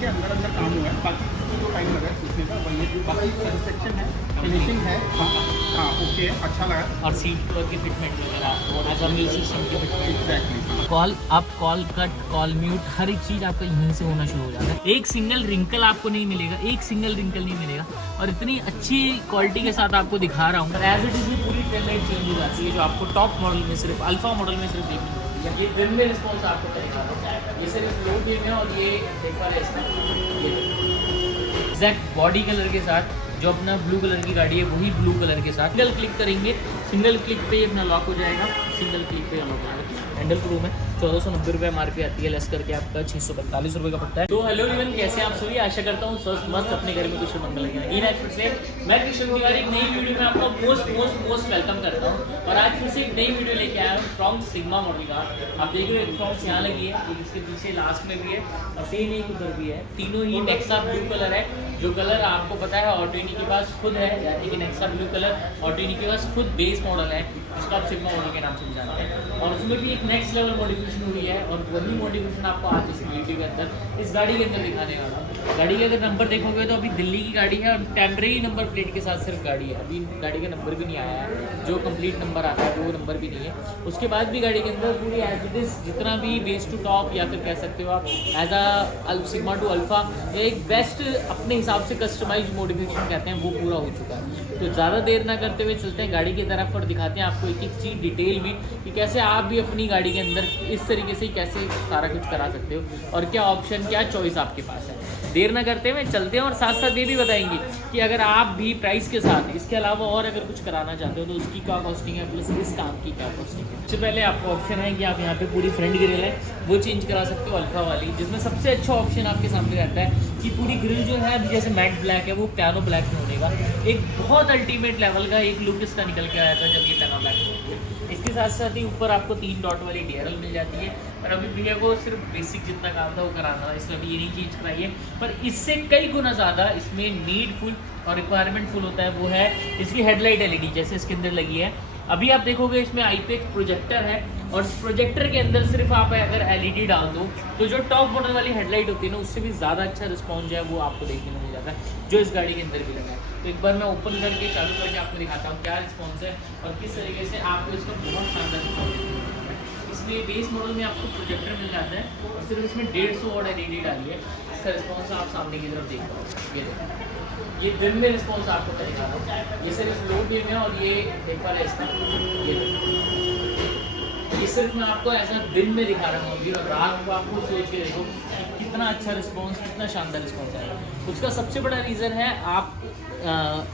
के अंदर अंदर काम हुआ है, बाकी इसमें जो टाइम लगा है सीखने का वही, बाकी सेटिस्फेक्शन है, फिनिशिंग है। हाँ ओके, अच्छा लगा। और सीट कवर की फिटमेंट वगैरह एज अ म्यूजिक सिस्टम की fitment, exactly. Call up, call cut, call mute, हर एक चीज़ आपका यहीं से होना शुरू हो जाता है। एक सिंगल रिंकल आपको नहीं मिलेगा, एक सिंगल रिंकल नहीं मिलेगा, और इतनी अच्छी क्वालिटी के साथ आपको दिखा रहा हूँ। एज इट इज़ भी पूरी टेल लाइट चेंज हो जाती है, जो आपको टॉप मॉडल में सिर्फ अल्फा मॉडल में सिर्फ देखने को मिलती है। ये दिन में रिस्पॉन्स आपको दिखा रहा हूँ, ये सिर्फ लो गेम है, और ये देख पा रहे हैं इसमें एग्जैक्ट बॉडी कलर के साथ, जो अपना ब्लू कलर की गाड़ी है वही ब्लू कलर के साथ। सिंगल क्लिक करेंगे, सिंगल क्लिक पे ही अपना लॉक हो जाएगा, सिंगल क्लिक पे लॉक हो जाएगा। हैंडल प्रूफ है, 1490 रुपये MRP आती है, लेस करके आपका 645 रुपये का पड़ता है। तो हेलो एवरीवन, कैसे आप सभी? आशा करता हूँ स्वस्थ मस्त अपने घर में कुछ मंगल लगे। मैं कृष्ण तिवारी एक नई वीडियो में आपका मोस्ट वेलकम करता हूँ, और आज फिर से एक नई वीडियो लेके आया हूँ फ्रॉम सिग्मा मॉडल का। आप देख रहे हो फ्रॉम्स यहाँ लगी है, एक इसके पीछे लास्ट में भी है, और सेम एक उधर भी है। तीनों ही नेक्सा ब्लू कलर है, जो कलर आपको पता है ऑटोनी के पास खुद है, यानी कि नेक्सा ब्लू कलर ऑटोनी के पास खुद बेस मॉडल है, जिसको आप सिग्मा मॉडल के नाम से जानते हैं। और उसमें भी एक नेक्स्ट लेवल मॉडिफिकेशन हुई है, और वही मॉडिफिकेशन आपको आज इस वीडियो के अंदर इस गाड़ी के अंदर दिखाने वाला हूँ। गाड़ी के अगर नंबर देखोगे तो अभी दिल्ली की गाड़ी है, और टेम्परेरी नंबर प्लेट के साथ सिर्फ गाड़ी है, अभी गाड़ी का नंबर भी नहीं आया है, जो कंप्लीट नंबर आता है वो नंबर भी नहीं है। उसके बाद भी गाड़ी के अंदर पूरी एज इट इज जितना भी बेस टू टॉप, या फिर कह सकते हो आप as a sigma to alpha, एक बेस्ट अपने हिसाब से कस्टमाइज मॉडिफिकेशन कहते हैं, वो पूरा हो चुका है। तो ज़्यादा देर ना करते हुए चलते हैं गाड़ी की तरफ और दिखाते हैं आपको एक एक चीज़ डिटेल में, कि कैसे आप भी अपनी गाड़ी के अंदर इस तरीके से कैसे सारा कुछ करा सकते हो, और क्या ऑप्शन, क्या चॉइस आपके पास है। देर ना करते हुए चलते हैं, और साथ साथ ये भी बताएंगे कि अगर आप भी प्राइस के साथ इसके अलावा और अगर कुछ कराना चाहते हो तो उसकी क्या कॉस्टिंग है, प्लस इस काम की क्या कॉस्टिंग है। सबसे पहले आपको ऑप्शन है कि आप यहाँ पे पूरी फ्रंट ग्रिल है वो चेंज करा सकते हो अल्फा वाली, जिसमें सबसे अच्छा ऑप्शन आपके सामने रहता है कि पूरी ग्रिल जो है अभी जैसे मैट ब्लैक है वो पियानो ब्लैक में होने का एक बहुत अल्टीमेट लेवल का एक लुक इसका निकल के आया था जब ये पियानो ब्लैक में होती है। इसके साथ साथ ही ऊपर आपको 3 डॉट वाली DRL मिल जाती है, और अभी भैया को सिर्फ बेसिक जितना काम था वो कराना था, इसलिए अभी ये नहीं चेंज कराई है। पर इससे कई गुना ज़्यादा इसमें नीडफुल और रिक्वायरमेंटफुल होता है वो है इसकी हेडलाइट LED, जैसे इसके अंदर लगी है। अभी आप देखोगे इसमें IPX प्रोजेक्टर है, और प्रोजेक्टर के अंदर सिर्फ आप अगर LED डाल दो तो जो टॉप मॉडल वाली हेडलाइट होती है ना, उससे भी ज़्यादा अच्छा रिस्पॉन्स जो है वो आपको देखने को मिल जाता है, जो इस गाड़ी के अंदर भी लगा है। तो एक बार मैं ओपन करके चालू करके आपको दिखाता हूँ क्या रिस्पॉन्स है, और किस तरीके से आपको इसका बहुत शानदार रिस्पॉन्स मिल जाता है। इसलिए बेस मॉडल में आपको प्रोजेक्टर मिल जाता है, और सिर्फ इसमें 150 वाट LED डाली है। इसका रिस्पॉन्स आप सामने की तरफ देख पाओ, ये दिन में रिस्पॉन्स आपको मिलेगा। ये सिर्फ लो गेम है, और ये देख पा रहे हैं इसका, ये सिर्फ मैं आपको ऐसा दिन में दिखा रहा हूँ अभी, और रात को आपको सोच के देखो कि कितना अच्छा रिस्पॉन्स, कितना शानदार रिस्पॉन्स आएगा। उसका सबसे बड़ा रीज़न है आप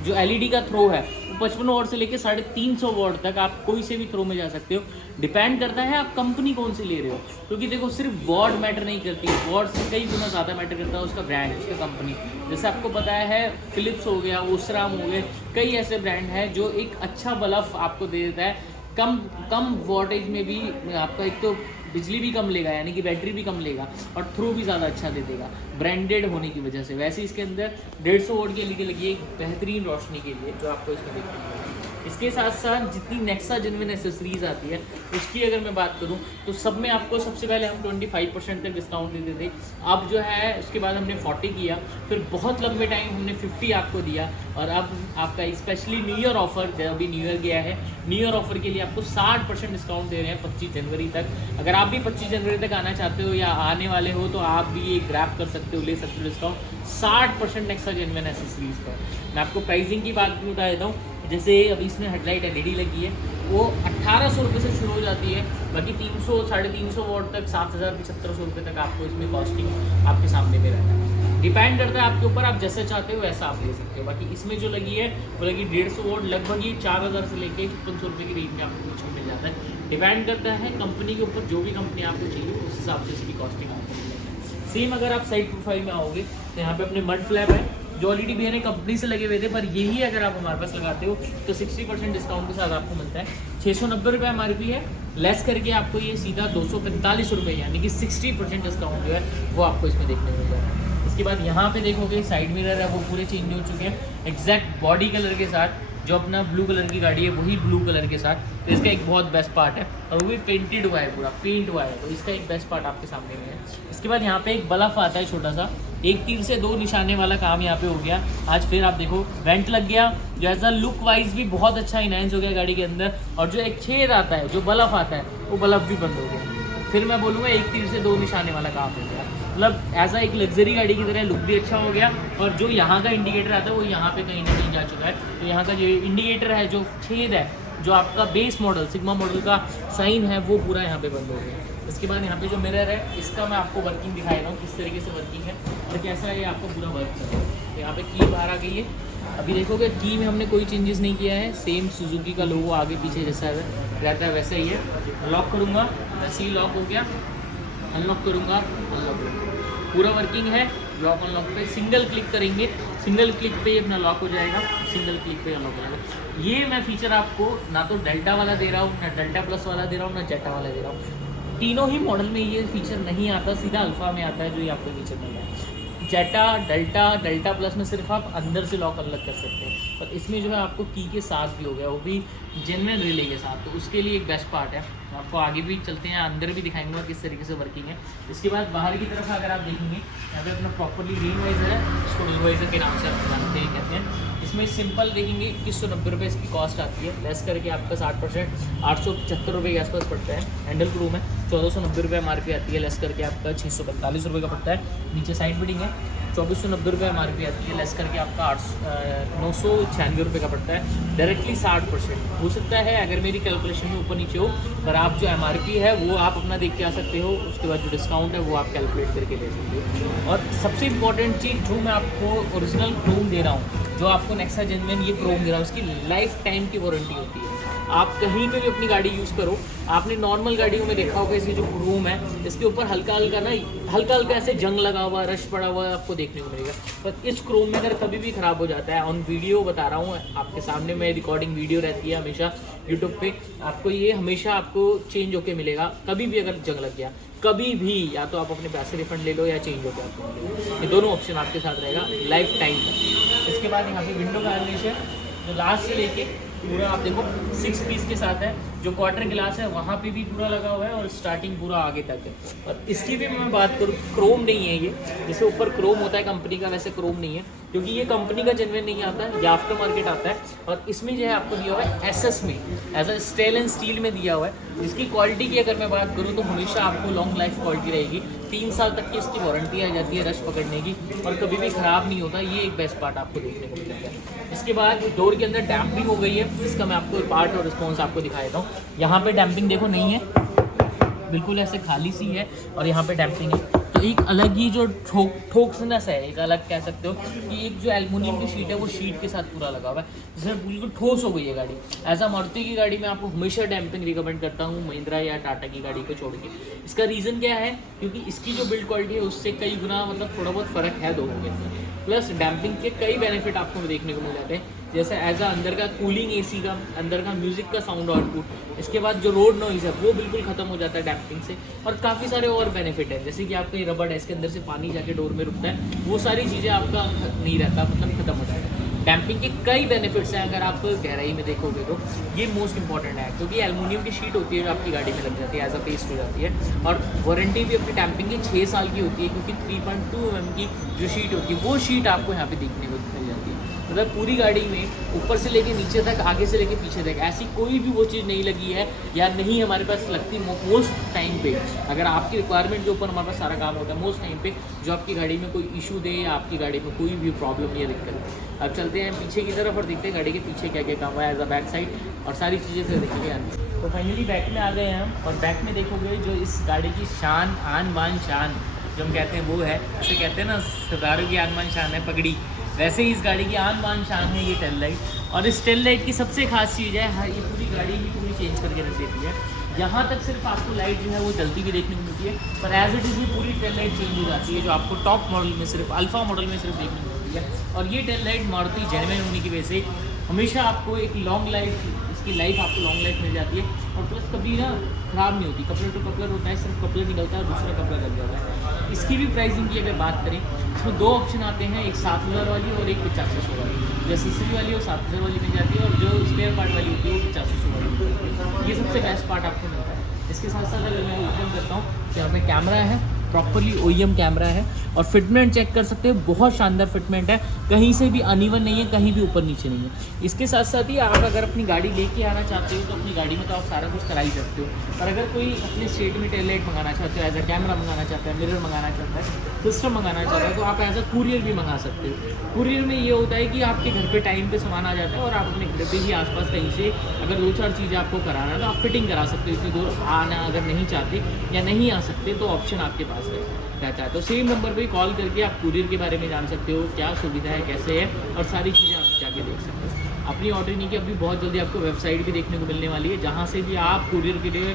जो LED का थ्रो है वो 55 वाट से लेकर 350 वाट तक आप कोई से भी थ्रो में जा सकते हो। डिपेंड करता है आप कंपनी कौन सी ले रहे हो, क्योंकि देखो सिर्फ वॉट मैटर नहीं करती, वॉट से कई गुना ज़्यादा मैटर करता है उसका ब्रांड, उसका कंपनी। जैसे आपको पता है फिलिप्स हो गया, ओसराम हो गए, कई ऐसे ब्रांड हैं जो एक अच्छा बल्ब आपको दे देता है, कम वॉटेज में भी आपका एक तो बिजली भी कम लेगा, यानी कि बैटरी भी कम लेगा, और थ्रो भी ज़्यादा अच्छा दे देगा ब्रांडेड होने की वजह से। वैसे इसके अंदर 150 वाट की LED लगी है एक बेहतरीन रोशनी के लिए, जो आपको इसमें देखने को मिलेगा। इसके साथ साथ जितनी नेक्सा जेन्युइन एसेसरीज आती है उसकी अगर मैं बात करूं तो सब में आपको सबसे पहले हम 25% तक डिस्काउंट देते थे। अब जो है उसके बाद हमने 40 किया, फिर बहुत लंबे टाइम हमने 50 आपको दिया, और अब आपका स्पेशली न्यू ईयर ऑफर, जब अभी न्यू ईयर गया है, न्यू ईयर ऑफर के लिए आपको 60% डिस्काउंट दे रहे हैं 25 जनवरी तक। अगर आप भी 25 जनवरी तक आना चाहते हो या आने वाले हो तो आप भी ये ग्रैब कर सकते हो, ले सकते हो डिस्काउंट 60% नेक्सा जेन्युइन एसेसरीज पर। मैं आपको प्राइसिंग की बात भी बता देता हूँ, जैसे अभी इसमें हेडलाइट LED लगी है वो 1800 रुपये से शुरू हो जाती है, बाकी 300 350 वाट तक 7000-7500 रुपये तक आपको इसमें कॉस्टिंग आपके सामने में रहता है। डिपेंड करता है आपके ऊपर, आप जैसे चाहते हो वैसा आप ले सकते हो। बाकी इसमें जो लगी है वो लगी 150 वाट, लगभग ये 4000 से लेके 5500 रुपये की रेंज में आपको कुछ मिल जाता है। डिपेंड करता है कंपनी के ऊपर, जो भी कंपनी आपको चाहिए उस हिसाब से इसकी कॉस्टिंग आपको मिलेगी। सेम अगर आप साइड प्रोफाइल में आओगे तो यहाँ पे अपने मड फ्लैप है, जो ऑलरेडी भैया ने कंपनी से लगे हुए थे, पर यही अगर आप हमारे पास लगाते हो तो 60% डिस्काउंट के साथ आपको मिलता है। 690 रुपये MRP है, लेस करके आपको ये सीधा 245 रुपये, यानी कि 60% डिस्काउंट जो है वो आपको इसमें देखने को मिल जाएगा। इसके बाद यहाँ पे देखोगे साइड मिरर है वो पूरे चेंज हो चुके हैं एग्जैक्ट बॉडी कलर के साथ, जो अपना ब्लू कलर की गाड़ी है वही ब्लू कलर के साथ। तो इसका एक बहुत बेस्ट पार्ट है, और वो भी पेंटेड हुआ है, पूरा पेंट हुआ है, तो इसका एक बेस्ट पार्ट आपके सामने में है। इसके बाद यहाँ पे एक बल्ब आता है छोटा सा, एक तीर से दो निशाने वाला काम यहाँ पे हो गया। आज फिर आप देखो वेंट लग गया, जो ऐसा लुक वाइज भी बहुत अच्छा इनहेंस हो गया गाड़ी के अंदर। और जो एक छेद आता है, जो बल्ब आता है, वो बल्ब भी बंद हो गया। फिर मैं बोलूँगा एक तीर से दो निशाने वाला काम हो गया। मतलब ऐसा एक लग्जरी गाड़ी की तरह लुक भी अच्छा हो गया। और जो यहाँ का इंडिकेटर आता है वो यहाँ पे कहीं ना कहीं जा चुका है। तो यहाँ का जो इंडिकेटर है, जो छेद है, जो आपका बेस मॉडल सिग्मा मॉडल का साइन है, वो पूरा यहाँ पे बंद हो गया। इसके बाद यहाँ पे जो मिरर है, इसका मैं आपको वर्किंग दिखा रहा हूँ किस तरीके से वर्किंग है और कैसा है आपको पूरा वर्क कर रहा है। तो यहाँ पे की बाहर आ गई है। अभी देखोगे की में हमने कोई चेंजेस नहीं किया है, सेम सुजुकी का लोगो आगे पीछे जैसा रहता है वैसा ही है। लॉक करूँगा, सी लॉक हो गया, अनलॉक करूँगा, अनलॉक करूँगा, पूरा वर्किंग है। लॉक अनलॉक पे सिंगल क्लिक करेंगे, सिंगल क्लिक पे अपना लॉक हो जाएगा, सिंगल क्लिक पे अनलॉक हो जाएगा। ये मैं फीचर आपको ना तो डेल्टा वाला दे रहा हूँ, ना डेल्टा प्लस वाला दे रहा हूँ, ना जेटा वाला दे रहा हूँ। तीनों ही मॉडल में ये फीचर नहीं आता, सीधा अल्फा में आता है जो ये आपको फीचर मिल रहा है। जेटा, डेल्टा प्लस में सिर्फ आप अंदर से लॉक अलग कर सकते हैं, और इसमें जो है आपको की के साथ भी हो गया, वो भी जेन्युइन रिले के साथ। तो उसके लिए एक बेस्ट पार्ट है। आपको आगे भी चलते हैं, अंदर भी दिखाएंगे किस तरीके से वर्किंग है। इसके बाद बाहर की तरफ अगर आप देखेंगे, यहाँ पे अपना प्रॉपरली रेन वाइजर है, इसको रेन वाइजर के नाम से आप जानते हैं, कहते हैं। इसमें सिंपल देखेंगे 2190 रुपये इसकी कॉस्ट आती है, लेस करके आपका 60% 875 रुपये के आसपास पड़ता है। हैंडल क्रूम है, 1490 रुपये MRP आती है, लेस करके आपका 645 रुपये का पड़ता है। नीचे साइड फिटिंग है, 2490 रुपये MRP आती है, लेस करके आपका 996 रुपये का पड़ता है। डायरेक्टली 60% हो सकता है अगर मेरी कैलकुलेशन में ऊपर नीचे हो, पर आप जो MRP है वो आप अपना देख के आ सकते हो, उसके बाद जो डिस्काउंट है वो आप कैलकुलेट करके ले सकते हो। और सबसे इंपॉर्टेंट चीज़ जो मैं आपको ओरिजिनल क्रोम दे रहा हूँ, जो आपको नेक्सा जेन्युइन ये क्रोम दे रहा हूँ, उसकी लाइफ टाइम की वारंटी होती है। आप कहीं पे भी अपनी गाड़ी यूज़ करो, आपने नॉर्मल गाड़ियों में देखा होगा इसकी जो क्रोम है, इसके ऊपर हल्का हल्का ऐसे जंग लगा हुआ, रश पड़ा हुआ आपको देखने को मिलेगा। पर इस क्रोम में अगर कभी भी ख़राब हो जाता है, ऑन वीडियो बता रहा हूँ आपके सामने, में रिकॉर्डिंग वीडियो रहती है हमेशा यूट्यूब पे, आपको ये हमेशा आपको चेंज होके मिलेगा। कभी भी अगर जंग लग गया, कभी भी, या तो आप अपने पैसे रिफंड ले लो या चेंज होकर आपको मिलेगा। ये दोनों ऑप्शन आपके साथ रहेगा लाइफ टाइम तक। इसके बाद यहाँ पे विंडो गार्निश है, जो लास्ट से लेके पूरा आप देखो 6 पीस के साथ है। जो क्वार्टर गिलास है वहाँ पे भी पूरा लगा हुआ है, और स्टार्टिंग पूरा आगे तक है। और इसकी भी मैं बात करूँ, क्रोम नहीं है ये, जैसे ऊपर क्रोम होता है कंपनी का, वैसे क्रोम नहीं है, क्योंकि ये कंपनी का जेन्युइन नहीं आता है, ये आफ्टर मार्केट आता है। और इसमें जो है आपको दिया हुआ है SS में, as a stale and steel में दिया हुआ है। इसकी क्वालिटी की अगर मैं बात करूँ तो हमेशा आपको लॉन्ग लाइफ क्वालिटी रहेगी, 3 साल तक की इसकी वारंटी आ जाती है रश पकड़ने की, और कभी भी ख़राब नहीं होता। ये एक बेस्ट पार्ट आपको देखने को मिलता है। इसके बाद डोर के अंदर डैम्पिंग हो गई है, इसका मैं आपको पार्ट और रिस्पॉन्स आपको दिखा देता हूँ। यहाँ पे डैम्पिंग देखो नहीं है, बिल्कुल ऐसे खाली सी है, और यहाँ पे डैम्पिंग है। तो एक अलग ही जो ठोकसनेस है, एक अलग कह सकते हो कि एक जो एल्युमिनियम की शीट है वो शीट के साथ पूरा लगा हुआ है, जिसमें बिल्कुल ठोस हो गई है गाड़ी। ऐसा मारुति की गाड़ी में आपको हमेशा डैम्पिंग रिकमेंड करता हूँ, महिंद्रा या टाटा की गाड़ी को छोड़ के। इसका रीज़न क्या है, क्योंकि इसकी जो बिल्ड क्वालिटी है उससे कई गुना मतलब थोड़ा बहुत फ़र्क है दोनों में। प्लस डैम्पिंग के कई बेनिफिट आपको देखने को मिल जाते हैं, जैसे एज अ अंदर का कूलिंग AC का, अंदर का म्यूज़िक का साउंड आउटपुट, इसके बाद जो रोड नॉइज़ है वो बिल्कुल ख़त्म हो जाता है डैम्पिंग से। और काफ़ी सारे और बेनिफिट है, जैसे कि आपका ये रबड़ है, इसके अंदर से पानी जाके डोर में रुकता है, वो सारी चीज़ें आपका नहीं रहता, मतलब ख़त्म हो जाएगा। डैम्पिंग के कई बेनिफिट्स हैं, अगर आप गहराई में देखोगे तो ये मोस्ट इंपॉर्टेंट है, क्योंकि एल्युमिनियम की शीट होती है जो आपकी गाड़ी में लग जाती है, एज अ पेस्ट हो जाती है। और वारंटी भी अपनी डैम्पिंग की 6 साल की होती है, क्योंकि 3.2 mm की जो शीट होती है वो शीट आपको यहाँ पे देखने को मिल जाती है। मतलब पूरी गाड़ी में ऊपर से लेके नीचे तक, आगे से लेके पीछे तक, ऐसी कोई भी वो चीज़ नहीं लगी है या नहीं हमारे पास लगती मोस्ट टाइम पे। अगर आपकी रिक्वायरमेंट के ऊपर हमारे पास सारा काम होता है मोस्ट टाइम पे, जो आपकी गाड़ी में कोई इशू दे या आपकी गाड़ी में कोई भी प्रॉब्लम या दिक्कत। अब चलते हैं पीछे की तरफ और देखते हैं गाड़ी के पीछे क्या क्या काम हुआ है एज अ बैक साइड, और सारी चीज़ें फिर देखेंगे अंदर। तो फाइनली बैक में आ गए हैं हम, और बैक में देखोगे जो इस गाड़ी की शान, आन बान शान जो हम कहते हैं वो है, जैसे कहते हैं ना सरदारों की आन बान शान है पगड़ी, वैसे ही इस गाड़ी की आन बान शान है ये टेल लाइट। और इस टेल लाइट की सबसे खास चीज़ है, ये पूरी गाड़ी की पूरी चेंज करके रख देती है। यहाँ तक सिर्फ आपको लाइट जो है वो जलती हुई देखने को मिलती है, पर एज इट इज़ भी पूरी टेल लाइट चेंज हो जाती है, जो आपको टॉप मॉडल में सिर्फ अल्फा मॉडल में सिर्फ देखने को मिलती है। और ये टेल लाइट मारुति जेन्युइन होने की वजह से हमेशा आपको एक लॉन्ग लाइफ, इसकी लाइफ आपको लॉन्ग लाइफ मिल जाती है। और प्लस कभी ना ख़राब नहीं होती, कपलर टू कपलर होता है, सिर्फ कपलर निकलता है, दूसरा कपलर लग जाता है। इसकी भी प्राइसिंग की अगर बात करें, इसमें 2 ऑप्शन आते हैं, एक 7000 वाली और एक 8500 वाली। जो एसेसरी वाली वो 7000 वाली मिल जाती है, और जो स्पेयर पार्ट वाली होती है वो 8500 वाली मिल जाती है। ये सबसे बेस्ट पार्ट आपको मिलता है। इसके साथ साथ अगर मैं ओपन करता हूँ तो यहाँ पे कैमरा है, प्रॉपरली OEM कैमरा है और फिटमेंट चेक कर सकते हो, बहुत शानदार फिटमेंट है, कहीं से भी अनइवन नहीं है, कहीं भी ऊपर नीचे नहीं है। इसके साथ साथ ही आप अगर अपनी गाड़ी लेके आना चाहते हो तो अपनी गाड़ी में तो आप सारा कुछ करा ही सकते हो। और अगर कोई अपने स्टेट में टेल लाइट मंगाना चाहते हो, एज अ कैमरा मंगाना चाहता है, मिरर मंगाना चाहता है, सिस्टम मंगाना चाहता है, तो आप एज अ कुरियर भी मंगा सकते हो। कुरियर में ये होता है कि आपके घर पे टाइम पे सामान आ जाता है और आप अपने घर पे ही आसपास कहीं से अगर 2-4 चीज़ें आपको कराना है तो आप फिटिंग करा सकते हो। इतनी दूर आना अगर नहीं चाहते या नहीं आ सकते तो ऑप्शन आपके पास रहता है। तो सेम नंबर पे कॉल करके आप कुरियर के बारे में जान सकते हो, क्या सुविधा है, कैसे है, और सारी चीज़ें आप जाके देख सकते हो। अपनी ऑर्डर नहीं की अभी बहुत जल्दी आपको वेबसाइट भी देखने को मिलने वाली है, जहाँ से भी आप कुरियर के लिए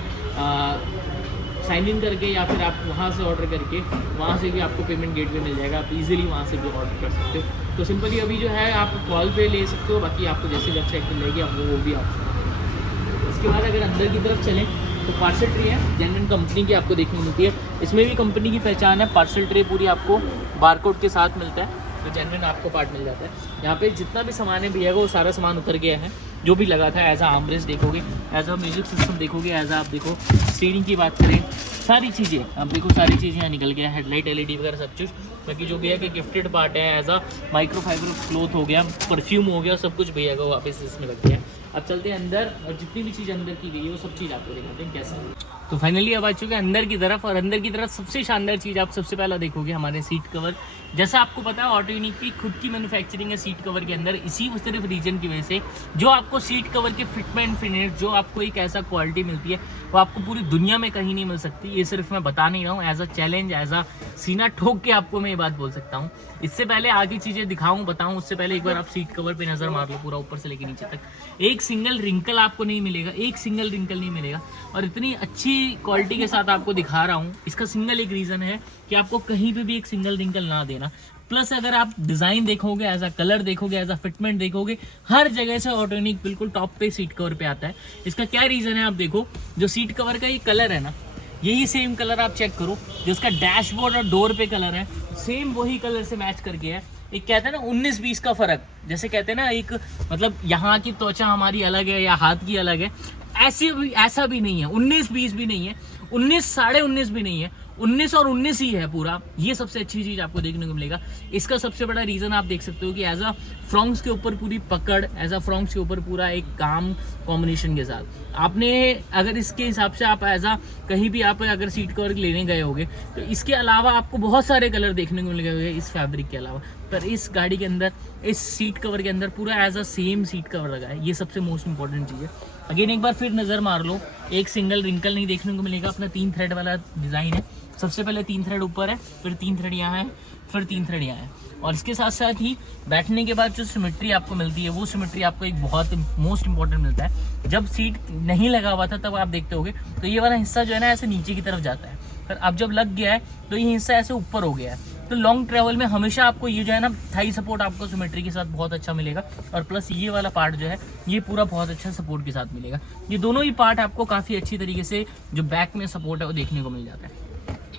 साइन इन करके या फिर आप वहाँ से ऑर्डर करके वहाँ से भी आपको पेमेंट गेटवे मिल जाएगा, आप इजीली वहाँ से भी ऑर्डर कर सकते हो। तो सिंपली अभी जो है आप कॉल पे ले सकते हो, बाकी आपको जैसे वेबसाइट मिल जाएगी आप वो भी आप। इसके बाद अगर अंदर की तरफ चलें तो पार्सल ट्रे है, जेन्युइन कंपनी की आपको देखने मिलती है। इसमें भी कंपनी की पहचान है, पार्सल ट्रे पूरी आपको बारकोड के साथ मिलता है, तो जेन्युइन आपको पार्ट मिल जाता है। यहाँ पे जितना भी सामान है भैया वो सारा सामान उतर गया है, जो भी लगा था। एज आ आर्मरेस्ट देखोगे, एज आ म्यूजिक सिस्टम देखोगे, एज आ आप देखो स्टीयरिंग की बात करें, सारी चीज़ें आप देखो, सारी चीज़ें यहाँ निकल गया, हेडलाइट LED वगैरह सब कुछ। बाकी जो भैया के गिफ्टेड पार्ट है, एज आ माइक्रोफाइबर क्लॉथ हो गया, परफ्यूम हो गया, सब कुछ भैया का वापस इसमें लग गया। अब चलते हैं अंदर और जितनी भी चीज़ अंदर की गई है वो सब चीज़ आपको दिखाते हैं कैसे। तो फाइनली अब आ चुके हैं अंदर की तरफ, और अंदर की तरफ सबसे शानदार चीज़ आप सबसे पहला देखोगे हमारे सीट कवर। जैसा आपको पता है ऑटो यूनिक की खुद की मैन्युफैक्चरिंग है सीट कवर के अंदर, इसी सिर्फ रीजन की वजह से जो आपको सीट कवर के फिटमेंट फिनिश, जो आपको एक ऐसा क्वालिटी मिलती है वो आपको पूरी दुनिया में कहीं नहीं मिल सकती। ये सिर्फ मैं बता नहीं रहा हूँ, as a challenge, as a सीना ठोक के आपको मैं ये बात बोल सकता हूँ। इससे पहले आगे चीज़ें दिखाऊँ बताऊँ उससे पहले एक बार आप सीट कवर पे नज़र मार लो, पूरा ऊपर से लेकर नीचे तक एक सिंगल रिंकल आपको नहीं मिलेगा, एक सिंगल रिंकल नहीं मिलेगा। और इतनी अच्छी क्वालिटी के साथ आपको दिखा रहा हूँ, इसका सिंगल एक रीज़न है कि आपको कहीं पे भी एक सिंगल रिंकल ना देना। प्लस अगर आप डिज़ाइन देखोगे, एज अ कलर देखोगे, एज अ फिटमेंट देखोगे, हर जगह से ऑटो यूनिक बिल्कुल टॉप पे सीट कवर पे आता है। इसका क्या रीज़न है आप देखो, जो सीट कवर का ये कलर है ना, यही सेम कलर आप चेक करो जो इसका डैशबोर्ड और डोर पे कलर है, सेम वही कलर से मैच करके है। एक कहते हैं ना 19-20 का फ़र्क, जैसे कहते हैं ना एक मतलब यहाँ की त्वचा हमारी अलग है या हाथ की अलग है, ऐसा भी नहीं है। 19-20 भी नहीं है, 19 साढ़े 19 भी नहीं है, 19 और 19 ही है पूरा। ये सबसे अच्छी चीज़ आपको देखने को मिलेगा। इसका सबसे बड़ा रीज़न आप देख सकते हो कि एज अ फ्रॉन्क्स के ऊपर पूरी पकड़, एज अ फ्रॉन्क्स के ऊपर पूरा एक काम कॉम्बिनेशन के साथ आपने, अगर इसके हिसाब से आप एज अ कहीं भी आप अगर सीट कवर लेने गए होगे तो इसके अलावा आपको बहुत सारे कलर देखने को मिलेंगे इस फैब्रिक के अलावा, पर इस गाड़ी के अंदर, इस सीट कवर के अंदर पूरा as a same seat cover लगा है। ये सबसे मोस्ट इंपॉर्टेंट चीज़ है। अगेन एक बार फिर नज़र मार लो, एक सिंगल रिंकल नहीं देखने को मिलेगा। अपना 3 थ्रेड वाला डिज़ाइन है, सबसे पहले 3 थ्रेड ऊपर है, फिर 3 थ्रेड यहाँ है, फिर 3 थ्रेड यहाँ है। और इसके साथ साथ ही बैठने के बाद जो सिमेट्री आपको मिलती है वो सिमेट्री आपको एक बहुत मोस्ट इंपॉर्टेंट मिलता है। जब सीट नहीं लगा हुआ था तब आप देखते होगे तो ये वाला हिस्सा जो है ना ऐसे नीचे की तरफ जाता है, पर अब जब लग गया है तो ये हिस्सा ऐसे ऊपर हो गया है। तो लॉन्ग ट्रैवल में हमेशा आपको ये जो है ना थाई सपोर्ट आपको सिमेट्री के साथ बहुत अच्छा मिलेगा, और प्लस ये वाला पार्ट जो है ये पूरा बहुत अच्छा सपोर्ट के साथ मिलेगा। ये दोनों ही पार्ट आपको काफ़ी अच्छी तरीके से जो बैक में सपोर्ट है वो देखने को मिल जाता है।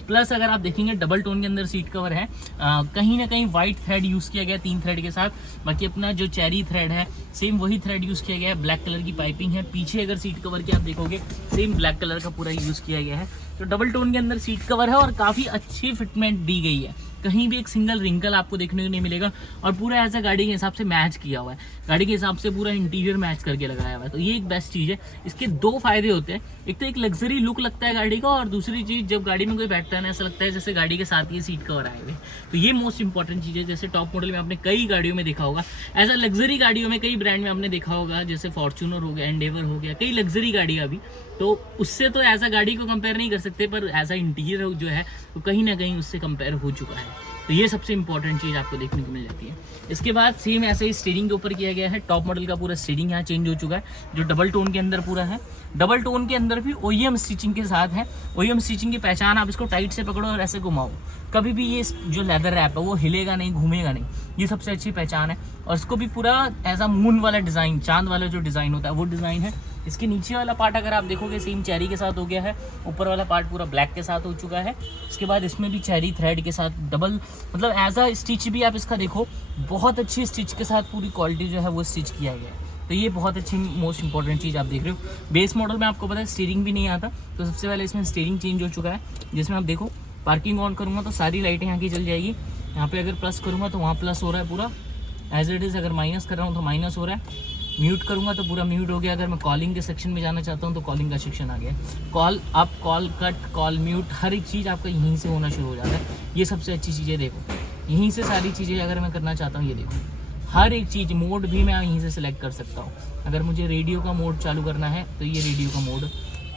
प्लस अगर आप देखेंगे डबल टोन के अंदर सीट कवर है, कहीं ना कहीं वाइट थ्रेड यूज़ किया गया 3 थ्रेड के साथ। बाकी अपना जो चेरी थ्रेड है सेम वही थ्रेड यूज़ किया गया है, ब्लैक कलर की पाइपिंग है। पीछे अगर सीट कवर के आप देखोगे सेम ब्लैक कलर का पूरा यूज़ किया गया है। तो डबल टोन के अंदर सीट कवर है और काफ़ी अच्छी फिटमेंट दी गई है, कहीं भी एक सिंगल रिंकल आपको देखने को नहीं मिलेगा, और पूरा ऐसा गाड़ी के हिसाब से मैच किया हुआ है, गाड़ी के हिसाब से पूरा इंटीरियर मैच करके लगाया हुआ है। तो ये एक बेस्ट चीज़ है। इसके 2 फायदे होते हैं, एक तो एक लग्जरी लुक लगता है गाड़ी का, और दूसरी चीज़ जब गाड़ी में कोई बैठता है ना ऐसा लगता है जैसे गाड़ी के साथ ये सीट कवर आए हुए। तो ये मोस्ट इंपॉर्टेंट चीज़ है। जैसे टॉप मॉडल में आपने कई गाड़ियों में देखा होगा, ऐसा लग्जरी गाड़ियों में कई ब्रांड में आपने देखा होगा, जैसे फॉर्च्यूनर हो गया, एंडेवर हो गया, कई लग्जरी गाड़ियाँ भी, तो उससे तो ऐसा गाड़ी को कंपेयर नहीं कर सकते, पर ऐसा इंटीरियर जो है तो कहीं ना कहीं उससे कंपेयर हो चुका है। तो ये सबसे इंपॉर्टेंट चीज़ आपको देखने को मिल जाती है। इसके बाद सेम ऐसे ही स्टीयरिंग के ऊपर किया गया है, टॉप मॉडल का पूरा स्टीयरिंग यहाँ चेंज हो चुका है, जो डबल टोन के अंदर पूरा है। डबल टोन के अंदर भी OEM स्टिचिंग के साथ है। OEM स्टिचिंग की पहचान, आप इसको टाइट से पकड़ो और ऐसे घुमाओ, कभी भी ये जो लेदर रैप है वो हिलेगा नहीं, घूमेगा नहीं, ये सबसे अच्छी पहचान है। और इसको भी पूरा एज अ मून वाला डिज़ाइन, चांद वाला जो डिज़ाइन होता है वो डिज़ाइन है। इसके नीचे वाला पार्ट अगर आप देखोगे सेम चेरी के साथ हो गया है, ऊपर वाला पार्ट पूरा ब्लैक के साथ हो चुका है। इसके बाद इसमें भी चेरी थ्रेड के साथ डबल, मतलब एज अ स्टिच भी आप इसका देखो, बहुत अच्छी स्टिच के साथ पूरी क्वालिटी जो है वो स्टिच किया गया है। तो ये बहुत अच्छी मोस्ट इंपॉर्टेंट चीज़ आप देख रहे हो। बेस मॉडल में आपको पता है स्टीयरिंग भी नहीं आता, तो सबसे पहले इसमें स्टीयरिंग चेंज हो चुका है, जिसमें आप देखो पार्किंग ऑन करूँगा तो सारी लाइटें यहाँ की जल जाएगी। यहाँ पे अगर प्लस करूँगा तो वहाँ प्लस हो रहा है पूरा एज इट इज़। अगर माइनस कर रहा हूँ तो माइनस हो रहा है। म्यूट करूँगा तो पूरा म्यूट हो गया। अगर मैं कॉलिंग के सेक्शन में जाना चाहता हूँ तो कॉलिंग का सेक्शन आ गया। Call up, call cut, call mute, हर एक चीज़ आपका यहीं से होना शुरू हो जाता है। ये सबसे अच्छी चीज़ें देखो, यहीं से सारी चीज़ें अगर मैं करना चाहता हूँ, ये देखो हर एक चीज़, मोड भी मैं यहीं से सिलेक्ट कर सकता हूँ। अगर मुझे रेडियो का मोड चालू करना है तो ये रेडियो का मोड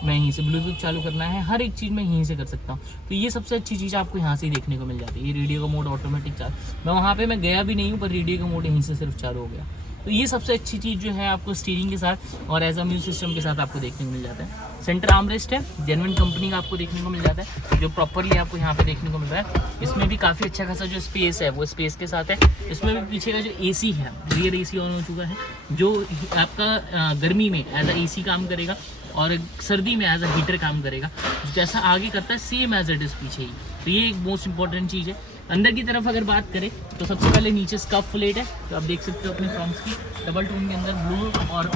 मैं यहीं से, ब्लूटूथ चालू करना है, हर एक चीज़ मैं यहीं से कर सकता हूँ। तो ये सबसे अच्छी चीज़ आपको यहाँ से ही देखने को मिल जाती है। ये रेडियो का मोड ऑटोमेटिक चालू, मैं वहाँ पे मैं गया भी नहीं हूँ, पर रेडियो का मोड यहीं से सिर्फ चालू हो गया। तो ये सबसे अच्छी चीज़ जो है आपको स्टीयरिंग के साथ और एज अ म्यूजिक सिस्टम के साथ आपको देखने को मिल जाता है। सेंटर आर्मरेस्ट है, जेन्युइन कंपनी का आपको देखने को मिल जाता है, जो प्रॉपरली आपको यहाँ पे देखने को मिल रहा है। इसमें भी काफ़ी अच्छा खासा जो स्पेस है वो स्पेस के साथ है। इसमें भी पीछे का जो एसी है, रियर एसी ऑन हो चुका है, जो आपका गर्मी में एज अ एसी काम करेगा और सर्दी में एज अ हीटर काम करेगा। जैसा आगे करता है सेम एज इट इज़ पीछे ही। तो ये एक मोस्ट इंपॉर्टेंट चीज़ है। अंदर की तरफ अगर बात करें तो सबसे पहले नीचे स्कफ प्लेट है, तो आप देख सकते हो अपने फ्रंट्स की डबल टोन के अंदर ब्लू और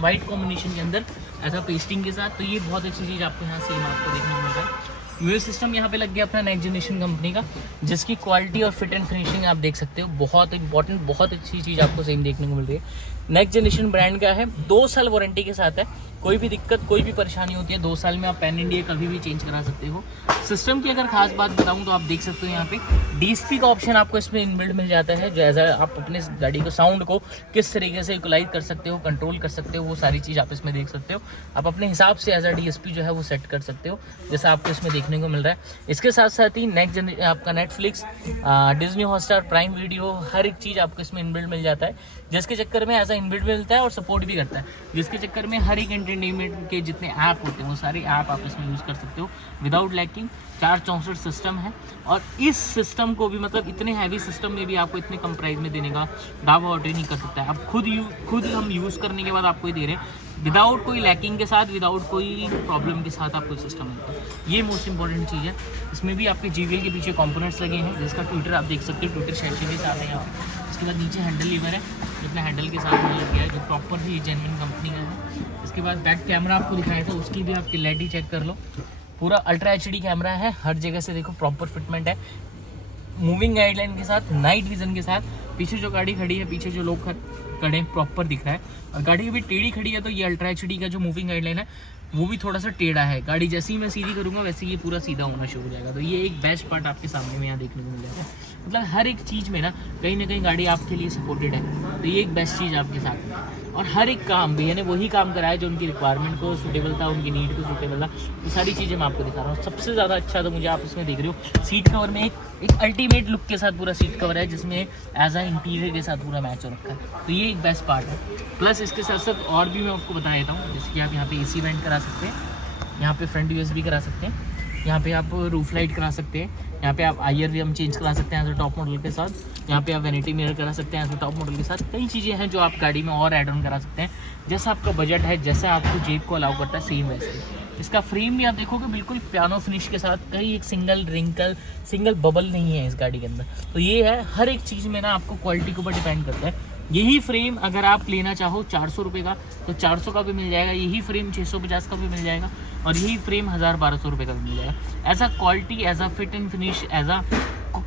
वाइट कॉम्बिनेशन के अंदर ऐसा पेस्टिंग के साथ। तो ये बहुत अच्छी चीज़ आपको यहाँ सेम आपको देखने को मिल रहा है। म्यूजिक सिस्टम यहाँ पे लग गया अपना नेक्स्ट जनरेशन कंपनी का, जिसकी क्वालिटी और फिट एंड फिनिशिंग आप देख सकते हो। बहुत इंपॉर्टेंट, बहुत अच्छी चीज़ आपको सेम देखने को मिल रही है। नेक्स्ट जनरेशन ब्रांड का है, 2 साल वारंटी के साथ है। कोई भी दिक्कत, कोई भी परेशानी होती है 2 साल में आप पैन इंडिया कभी भी चेंज करा सकते हो। सिस्टम की अगर खास बात बताऊं तो आप देख सकते हो यहाँ पे DSP का ऑप्शन आपको इसमें इनबिल्ट मिल जाता है, जो ऐसा आप अपने गाड़ी को साउंड को किस तरीके से इक्वलाइज कर सकते हो, कंट्रोल कर सकते हो, वो सारी चीज़ आप इसमें देख सकते हो। आप अपने हिसाब से एज अ DSP जो है वो सेट कर सकते हो, जैसा आपको इसमें देखने को मिल रहा है। इसके साथ साथ ही नेक्स्ट जनरेशन आपका Netflix, Disney Hotstar, Prime Video, हर एक चीज़ आपको इसमें इनबिल्ट मिल जाता है, जिसके चक्कर में एज अ इनबिल्ट मिलता है और सपोर्ट भी करता है, जिसके चक्कर में हर एक एंटरटेनमेंट के जितने ऐप होते हैं वो सारे ऐप आप इसमें यूज़ कर सकते हो विदाउट लैगिंग। 464 सिस्टम है, और इस सिस्टम को भी मतलब इतने हैवी सिस्टम में भी आपको इतने कम प्राइस में देने का दावा ऑर्डर नहीं कर सकता है। आप खुद हम यूज़ करने के बाद आपको ही दे रहे हैं, विदाउट कोई लैकिंग के साथ, विदाउट कोई प्रॉब्लम के साथ आपको सिस्टम मिलता है। ये मोस्ट इंपॉर्टेंट चीज़ है। इसमें भी आपके JBL के पीछे कंपोनेंट्स लगे हैं, जिसका ट्विटर आप देख सकते हो, ट्विटर सेशन के साथ है यहाँ पे। इसके बाद नीचे हैंडल लीवर है, जो अपने हैंडल के साथ में लग गया है, जो प्रॉपर ही जेन्युइन कंपनी का है। इसके बाद बैक कैमरा आपको दिखाया था, उसकी भी आप क्लैरिटी चेक कर लो। पूरा अल्ट्रा HD कैमरा है, हर जगह से देखो प्रॉपर फिटमेंट है, मूविंग गाइडलाइन के साथ, नाइट विजन के साथ। पीछे जो गाड़ी खड़ी है, पीछे जो लोग खड़े हैं, प्रॉपर दिख रहा है। और गाड़ी अभी टेढ़ी खड़ी है, तो ये अल्ट्रा HD का जो मूविंग गाइडलाइन है वो भी थोड़ा सा टेढ़ा है। गाड़ी जैसे ही मैं सीधी करूँगा वैसे ये पूरा सीधा होना शुरू हो जाएगा। तो ये एक बेस्ट पार्ट आपके सामने में यहाँ देखने को मिल जाएगा। मतलब हर एक चीज़ में ना कहीं गाड़ी आपके लिए सपोर्टेड है, तो ये एक बेस्ट चीज़ आपके साथ में। और हर एक काम भैया ने वही काम कराया जो उनकी रिक्वायरमेंट को सूटेबल था, उनकी नीड को सूटेबल था। ये सारी चीज़ें मैं आपको दिखा रहा हूँ। सबसे ज़्यादा अच्छा तो मुझे आप इसमें देख रहे हो, सीट कवर में एक अल्टीमेट लुक के साथ पूरा सीट कवर है, जिसमें एज अ इंटीरियर के साथ पूरा मैच हो रखा है। तो ये एक बेस्ट पार्ट है। प्लस इसके साथ साथ और भी मैं आपको बता देता हूँ, जैसे कि आप यहाँ पे AC वेंट करा सकते हैं, यहाँ पे फ्रंट USB करा सकते हैं, यहाँ पे आप रूफ लाइट करा सकते हैं, यहाँ पे आप IR भी हम चेंज करा सकते हैं एज अ टॉप मॉडल के साथ, यहाँ पे आप वैनिटी मिरर करा सकते हैं एज अ टॉप मॉडल के साथ। कई चीज़ें हैं जो आप गाड़ी में और ऐड ऑन करा सकते हैं, जैसा आपका बजट है, जैसा आपको जेब को अलाउ करता है, सेम वैसे। इसका फ्रेम भी आप देखोगे बिल्कुल पियानो फिनिश के साथ, कहीं एक सिंगल रिंकल, सिंगल बबल नहीं है इस गाड़ी के अंदर। तो ये है, हर एक चीज़ में ना आपको क्वालिटी के ऊपर डिपेंड करता है। यही फ्रेम अगर आप लेना चाहो 400 रुपये का, तो 400 का भी मिल जाएगा। यही फ्रेम 650 का भी मिल जाएगा, और यही फ्रेम 1000-1200 रुपये का भी मिल जाएगा। As a quality, as a fit and finish, as a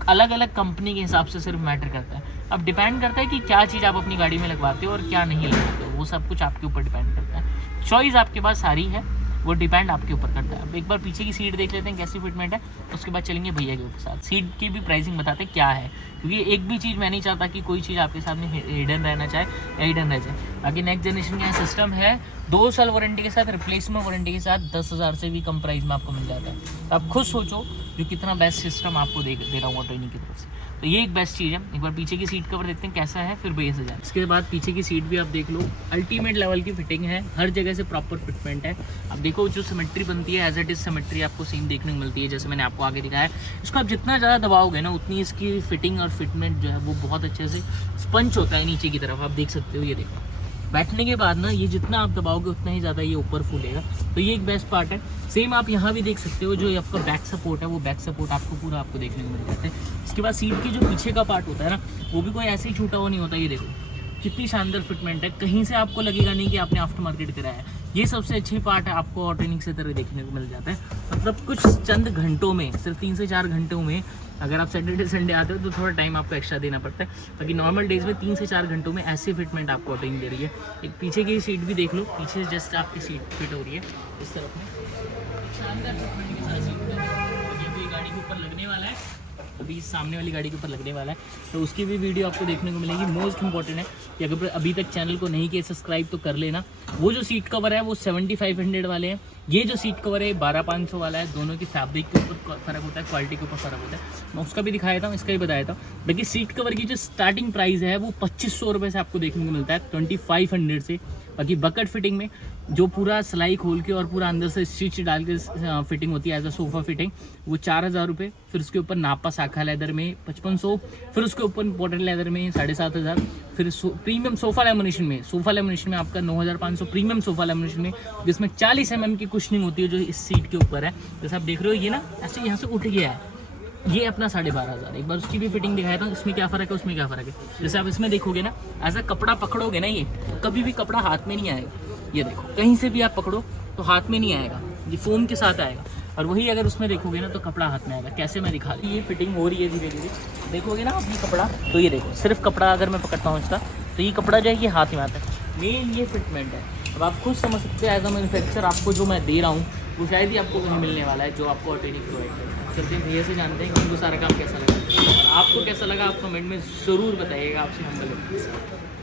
अलग अलग कंपनी के हिसाब से सिर्फ मैटर करता है। अब डिपेंड करता है कि क्या चीज़ आप अपनी गाड़ी में लगवाते हो और क्या नहीं लगवाते हो, वो सब कुछ आपके ऊपर डिपेंड करता है। चॉइस आपके पास सारी है, वो डिपेंड आपके ऊपर करता है। अब एक बार पीछे की सीट देख लेते हैं कैसी फिटमेंट है, उसके बाद चलेंगे भैया के साथ। सीट की भी प्राइसिंग बताते हैं क्या है, क्योंकि एक भी चीज़ मैं नहीं चाहता कि कोई चीज़ आपके सामने हिडन रहना चाहे या हिडन रह जाए। बाकी नेक्स्ट जनरेशन का सिस्टम है, 2 साल वारंटी के साथ, रिप्लेसमेंट वारंटी के साथ 10,000 से भी कम प्राइस में आपको मिल जाता है। तो आप खुद सोचो जो कितना बेस्ट सिस्टम आपको दे रहा हूँ ट्रेनिंग की तरफ से। तो ये एक बेस्ट चीज़ है। एक बार पीछे की सीट कवर देखते हैं कैसा है, फिर भैया से जाए। इसके बाद पीछे की सीट भी आप देख लो, अल्टीमेट लेवल की फिटिंग है, हर जगह से प्रॉपर फिटमेंट है। अब देखो जो सिमेट्री बनती है, एज इट इज सिमेट्री आपको सेम देखने को मिलती है, जैसे मैंने आपको आगे दिखाया है। इसको आप जितना ज़्यादा दबाओगे ना, उतनी इसकी फिटिंग और फिटमेंट जो है वो बहुत अच्छे से स्पंच होता है नीचे की तरफ। आप देख सकते हो, ये देखो बैठने के बाद ना ये जितना आप दबाओगे उतना ही ज़्यादा ये ऊपर फूलेगा। तो ये एक बेस्ट पार्ट है। सेम आप यहाँ भी देख सकते हो, जो आपका बैक सपोर्ट है, वो बैक सपोर्ट आपको पूरा आपको देखने को मिल जाता है। इसके बाद सीट के जो पीछे का पार्ट होता है ना, वो भी कोई ऐसे ही छूटा हुआ नहीं होता। ये देखो कितनी शानदार फिटमेंट है, कहीं से आपको लगेगा नहीं कि आपने आफ्टर मार्केट कराया है। ये सबसे अच्छी पार्ट है, आपको ऑटोनिक से तरह देखने को मिल जाता है। मतलब कुछ चंद घंटों में, सिर्फ 3 से 4 घंटों में, अगर आप सैटरडे संडे आते हो तो थोड़ा टाइम आपको एक्स्ट्रा देना पड़ता है, बाकी नॉर्मल डेज में 3 से 4 घंटों में ऐसी फिटमेंट आपको ऑटोनिक दे रही है। एक पीछे की सीट भी देख लो, पीछे जस्ट आपकी सीट फिट हो रही है इस तरफ में, शानदार फिटमेंट के साथ सीट ये भी गाड़ी के ऊपर लगने वाला है, अभी सामने वाली गाड़ी के ऊपर लगने वाला है, तो उसकी भी वीडियो आपको देखने को मिलेगी। मोस्ट इंपॉर्टेंट है कि अगर अभी तक चैनल को नहीं किया सब्सक्राइब तो कर लेना। वो जो सीट कवर है वो 7500 वाले हैं, ये जो सीट कवर है 12500 वाला है। दोनों की फैब्रिक के ऊपर फ़र्क होता है, क्वालिटी के ऊपर फ़र्क होता है। मैं उसका भी दिखाया था, इसका भी बताया था। बाकी सीट कवर की जो स्टार्टिंग प्राइस है वो 2500 रुपये से आपको देखने को मिलता है, 2500 से। बाकी बकेट फिटिंग में जो पूरा सिलाई खोल के और पूरा अंदर से स्टिच डाल के फिटिंग होती है एज अ सोफ़ा फिटिंग, वो 4000 रुपये। फिर उसके ऊपर नापा साखा लेदर में 5500, फिर उसके ऊपर इम्पोर्टेड लेदर में 7500, फिर प्रीमियम सोफ़ा लेमिनेशन में आपका 9500 प्रीमियम सोफ़ा लेमिनेशन में, जिसमें 40 mm की कुशनिंग होती है जो इस सीट के ऊपर है। जैसे आप देख रहे हो ये ना ऐसे यहाँ से उठ गया है, ये अपना 12,500। एक बार उसकी भी फिटिंग दिखाया था, इसमें क्या फ़र्क है उसमें क्या फ़र्क है। जैसे आप इसमें देखोगे ना, ऐसा कपड़ा पकड़ोगे ना, ये तो कभी भी कपड़ा हाथ में नहीं आएगा। ये देखो कहीं से भी आप पकड़ो तो हाथ में नहीं आएगा, ये फोम के साथ आएगा। और वही अगर उसमें देखोगे ना तो कपड़ा हाथ में आएगा। कैसे मैं दिखा दी, ये फिटिंग हो रही है धीरे धीरे, देखोगे ना आप ये कपड़ा, तो ये देखो सिर्फ कपड़ा अगर मैं पकड़ता हूँ इसका, तो ये कपड़ा जो है ये हाथ में आता है। मेन ये फिटमेंट है। अब आप खुद समझ सकते हैं एज अ मैन्युफैक्चर आपको जो मैं दे रहा हूँ वो शायद ही आपको कहीं मिलने वाला है, जो आपको ऑटोनिक प्रोवाइड करेगा। चलते भैया से जानते हैं कि उनको सारा काम कैसा लगा, और आपको कैसा लगा आप कमेंट में ज़रूर बताइएगा। आपसे हम बोलेंगे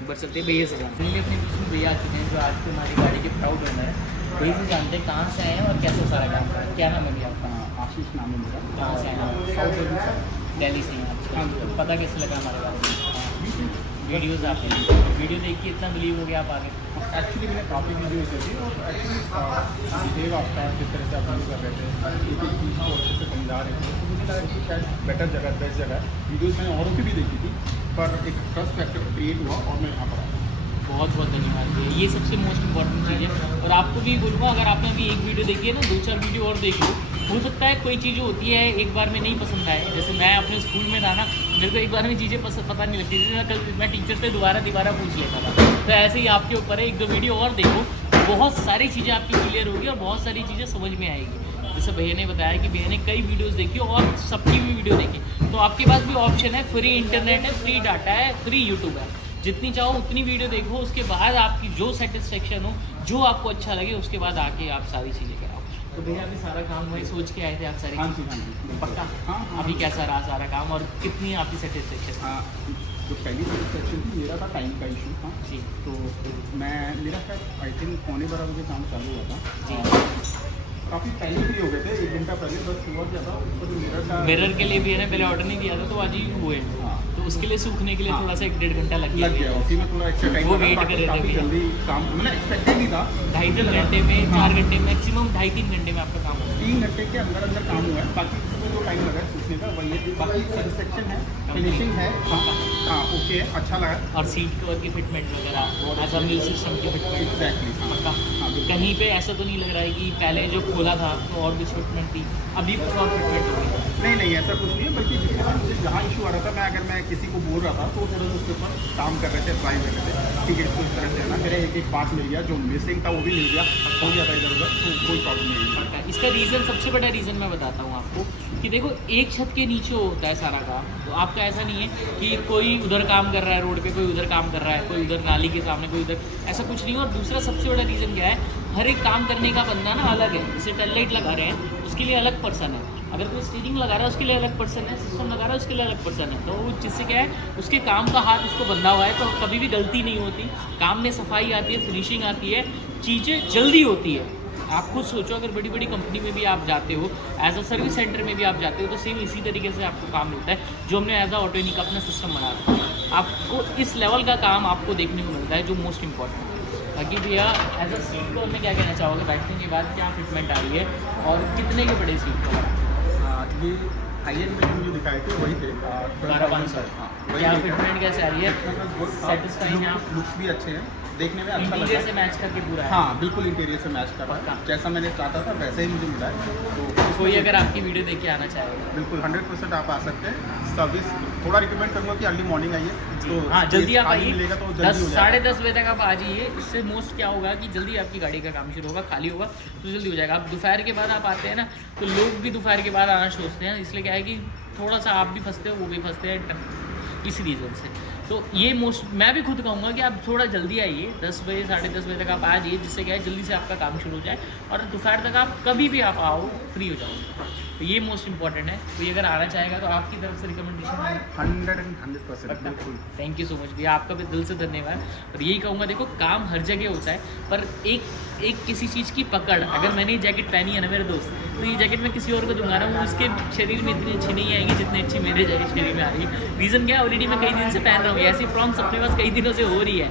एक बार चलते भैया से जानते हैं। अपने बीच में भैया आ चुके हैं जो आज के हमारी गाड़ी के प्राउड ओनर है। भैया से जानते हैं कहाँ से आए हैं और कैसे सारा काम कर रहे हैं। क्या नाम है भैया आपका? आशीष नाम है मेरा। कहाँ से आए हैं? साउथ दिल्ली से। दिल्ली से हैं आप? हाँ। पता कैसे लगा हमारे बारे में? वीडियोज़ आपने वीडियो देख के इतना बिलीव हो गया आप आगे? एक्चुअली मैंने काफ़ी वीडियोज देखी और एक्चुअली बिहेव आपका जिस तरह से आप वीडियो कर रहे थे, एक एक चीज़ को अच्छे से समझा रहे थे, तो मुझे लगा कि शायद बेटर जगह, बेस्ट जगह है। वीडियोज़ मैंने औरों की भी देखी थी, पर एक ट्रस्ट फैक्टर क्रिएट हुआ और मैं यहाँ पर आया। बहुत बहुत धन्यवाद भैया, ये सबसे मोस्ट इंपॉर्टेंट चीज़ है। और आपको भी बोलूँगा, अगर आपने अभी एक वीडियो देखी है ना, 2-4 वीडियो और देख लो। हो सकता है कोई चीज़ें होती है एक बार में नहीं पसंद आए। जैसे मैं अपने स्कूल में था ना, मेरे को एक बार में चीज़ें पता नहीं लगती थी, मैं टीचर से दोबारा पूछ लेता था। तो ऐसे ही आपके ऊपर है, 1-2 वीडियो और देखो, बहुत सारी चीज़ें आपकी क्लियर होगी और बहुत सारी चीज़ें समझ में आएगी। जैसे भैया ने बताया कि भैया ने कई वीडियोस देखी और सबकी भी वीडियो देखी, तो आपके पास भी ऑप्शन है, फ्री इंटरनेट है, फ्री डाटा है, फ्री यूट्यूब है। जितनी चाहो उतनी वीडियो देखो, उसके बाद आपकी जो सेटिस्फेक्शन हो, जो आपको अच्छा लगे, उसके बाद आके आप सारी चीज़ें कराओ। तो भैया अभी सारा काम वही सोच के आए थे आप सारी? हाँ जी पक्का? हाँ। अभी कैसा रहा सारा काम और कितनी आपकी सेटिस्फेक्शन? हाँ, जो पहली सेटिस्फेक्शन थी मेरा था टाइम का इशू था जी। तो मेरा शायद आई थिंक 11:15 बजे काम चालू हुआ था जी। काफ़ी पहले फ्री हो गए थे, 1 घंटा पहले, बस हुआ क्या था उसको जो मिरर के लिए भी है ना, पहले ऑर्डर नहीं दिया था तो आज ही हुए, हाँ। तो उसके लिए सूखने के लिए थोड़ा सा 1-1.5 घंटा लग गया गया। उसी में थोड़ा एक्स्ट्रा टाइम वो वेट कर रहे थे काफ़ी भैया। जल्दी काम, मैंने एक्सपेक्टेड नहीं था। 2.5-3 घंटे में, 4 घंटे मैक्सिमम 2.5-3 घंटे में आपका काम होगा। 3 घंटे के अंदर काम हुआ है। बाकी उसमें जो टाइम लगा है सूखने का वही है, बाकी सेटिस्फेक्शन है, फिनिशिंग है, हाँ ओके, अच्छा लगा। और सीट कवर की फिटमेंट वगैरह, एज अ म्यूजिक सिस्टम की फिटमेंट एग्जैक्टली पक्का। कहीं पे ऐसा तो नहीं लग रहा है कि पहले जो खोला था तो और भी फिटमेंट थी, अभी कुछ और फिटमेंट हो गई? नहीं ऐसा कुछ नहीं है, बल्कि जितने बार मुझे जहाँ इशू आ रहा था, अगर मैं किसी को बोल रहा था तो थोड़ा सा उसके ऊपर काम कर रहे थे, ट्राई कर रहे थे, ठीक है इसको इस तरह से है ना, मेरा एक पार्ट मिल गया, जो मिसिंग था वो भी मिल गया, हो गया था इधर उधर, तो कोई प्रॉब्लम नहीं है। इसका रीज़न, सबसे बड़ा रीज़न मैं बताता हूँ आपको कि देखो एक छत के नीचे होता है सारा काम, तो आपका ऐसा नहीं है कि कोई उधर काम कर रहा है रोड पे, कोई उधर काम कर रहा है, कोई उधर नाली के सामने, कोई उधर, ऐसा कुछ नहीं है। और दूसरा सबसे बड़ा रीज़न क्या है, हर एक काम करने का बंदा ना अलग है। जैसे टेल लाइट लगा रहे हैं उसके लिए अलग पर्सन है, अगर कोई स्टीयरिंग लगा रहा है उसके लिए अलग पर्सन है, सिस्टम लगा रहा है उसके लिए अलग पर्सन है। तो जिससे क्या है, उसके काम का हाथ उसको बंधा हुआ है, तो कभी भी गलती नहीं होती, काम में सफाई आती है, फिनिशिंग आती है, चीज़ें जल्दी होती है। आप खुद सोचो, अगर बड़ी बड़ी कंपनी में भी आप जाते हो, एज अ सर्विस सेंटर में भी आप जाते हो, तो सेम इसी तरीके से आपको काम मिलता है जो हमने एज अ ऑटोनिक अपना सिस्टम बना रखा है। आपको इस लेवल का काम आपको देखने को मिलता है, जो मोस्ट इंपॉर्टेंट है। बाकी भैया एज अ सीट कवर में क्या कहना चाहोगे, बैठने के बाद क्या फिटमेंट आ रही है और कितने के बड़े सीट कवर? ये हाई एंड में मुझे दिखाए थे वही थे 12,500। क्या फिटमेंट कैसे आ रही है? सेटिस्फाइंग है आप? लुक्स भी अच्छे हैं, देखने में अच्छा लग इंटीरियर रहा से है। मैच करके पूरा है? हाँ बिल्कुल इंटीरियर से मैच कर रहा पक्का। है, जैसा मैंने चाहता था वैसे ही मुझे मिला है। तो कोई अगर आपकी वीडियो देख के आना चाहेगा, बिल्कुल 100% आप आ सकते हैं। सर्विस थोड़ा रिकमेंड करूँगा कि अर्ली मॉर्निंग आइए, तो हाँ जल्दी आप खाली आइए, मिलेगा तो जल्दी 10 हो जाएगा। साढ़े 10 बजे तक आप आ जाइए। इससे मोस्ट क्या होगा कि जल्दी आपकी गाड़ी का काम शुरू होगा, खाली होगा तो जल्दी हो जाएगा। आप दोपहर के बाद आप आते हैं ना, तो लोग भी दोपहर के बाद आना सोचते हैं, इसलिए क्या है कि थोड़ा सा आप भी फंसते हो, वो भी फंसते हैं, इस रीज़न से। तो ये मोस्ट मैं भी खुद कहूँगा कि आप थोड़ा जल्दी आइए, 10 बजे साढ़े 10 बजे तक आप आ जाइए, जिससे क्या है जल्दी से आपका काम शुरू हो जाए और दोपहर तक आप कभी भी आप आओ फ्री हो जाओ। तो ये मोस्ट इंपॉर्टेंट है। कोई अगर आना चाहेगा तो आपकी तरफ से रिकमेंडेशन है 100% बिल्कुल। थैंक यू सो मच भैया, आपका भी दिल से धन्यवाद। और यही कहूँगा, देखो काम हर जगह होता है, पर एक किसी चीज़ की पकड़, अगर मैंने ये जैकेट पहनी है ना मेरे दोस्त, तो ये जैकेट मैं किसी और को दूंगा ना, वो उसके शरीर में इतनी अच्छी नहीं आएगी जितनी अच्छी मेरे शरीर में आ रही है। रीज़न क्या है, ऑलरेडी मैं कई दिन से पहन रहा हूँ, ऐसी फ्रॉम्स अपने पास कई दिनों से हो रही है,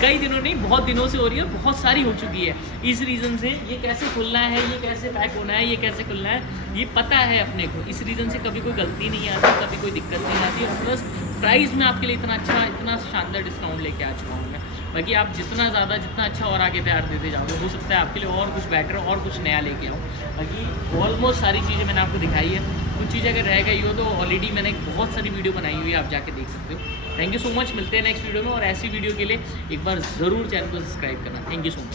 कई दिनों नहीं बहुत दिनों से हो रही है, बहुत सारी हो चुकी है। इस रीज़न से ये कैसे खुलना है, ये कैसे पैक होना है, ये कैसे खुलना है, ये पता है अपने को। इस रीज़न से कभी कोई गलती नहीं आती, कभी कोई दिक्कत नहीं आती। और प्लस प्राइस में आपके लिए इतना शानदार डिस्काउंट लेके आ चुका हूँ मैं। बाकी आप जितना अच्छा और आगे प्यार देते जाओगे, हो सकता है आपके लिए और कुछ बेटर और कुछ नया लेके आऊँ। बाकी ऑलमोस्ट सारी चीज़ें मैंने आपको दिखाई है। कुछ चीज़ें अगर रह गई हो तो ऑलरेडी मैंने बहुत सारी वीडियो बनाई हुई है, आप जाके देख सकते हो। थैंक यू सो मच, मिलते हैं नेक्स्ट वीडियो में। और ऐसी वीडियो के लिए एक बार ज़रूर चैनल को सब्सक्राइब करना। Thank you so much.